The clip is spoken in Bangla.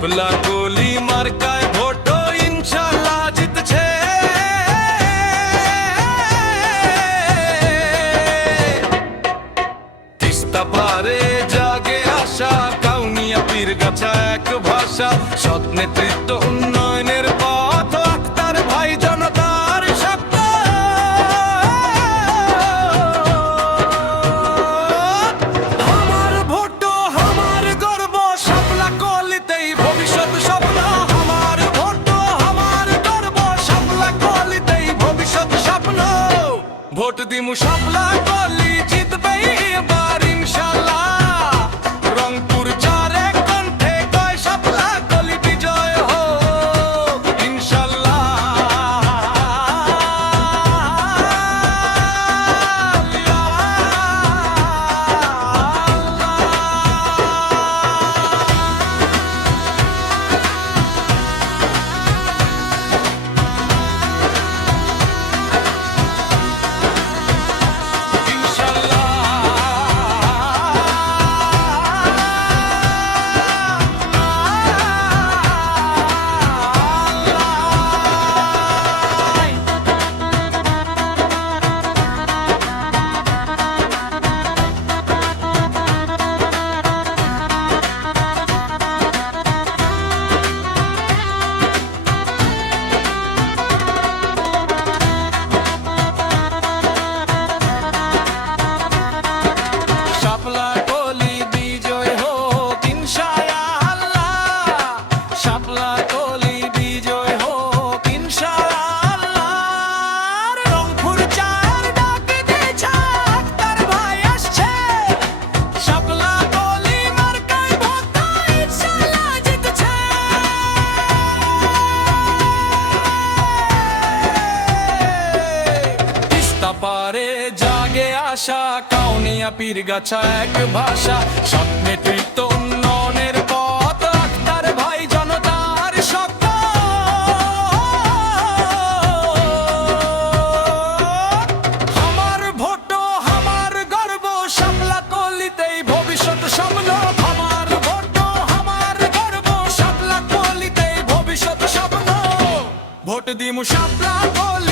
শাপলা কলি মার্কায় ভোট ইনশাল্লাহ জিতছে। তিস্তা পারে জাগে আশা, কাউনিয়া পীরগাছা এক ভাষা, সৎ নেতৃত্ব উন্নয়নের পথ, আক্তার ভাই জনতার শক্ত। আমার ভোট আমার গর্ব, শাপলা কলিতেই ভবিষ্যৎ স্বপ্ন। আমার ভোট আমার গর্ব, শাপলা কলিতেই ভবিষ্যৎ স্বপ্ন। ভোট দিমু শাপলা কলি, জিতবেই এবার ইনশাল্লাহ। রংপুর চারে কণ্ঠে কয় শাপলা কলি বিজয় হোক ইনশাল্লাহ। পারে জাগে আশা, কাউনিয়া পীরগাছা এক ভাষা, সৎ নেতৃত্ব উন্নয়নের পথ, আক্তার ভাই জনতার শক্ত। আমার ভোট আমার গর্ব, শাপলা কলিতেই ভবিষ্যৎ স্বপ্ন। আমার ভোট আমার গর্ব, শাপলা কলিতেই ভবিষ্যৎ স্বপ্ন। ভোট দিমু শাপলা কলি।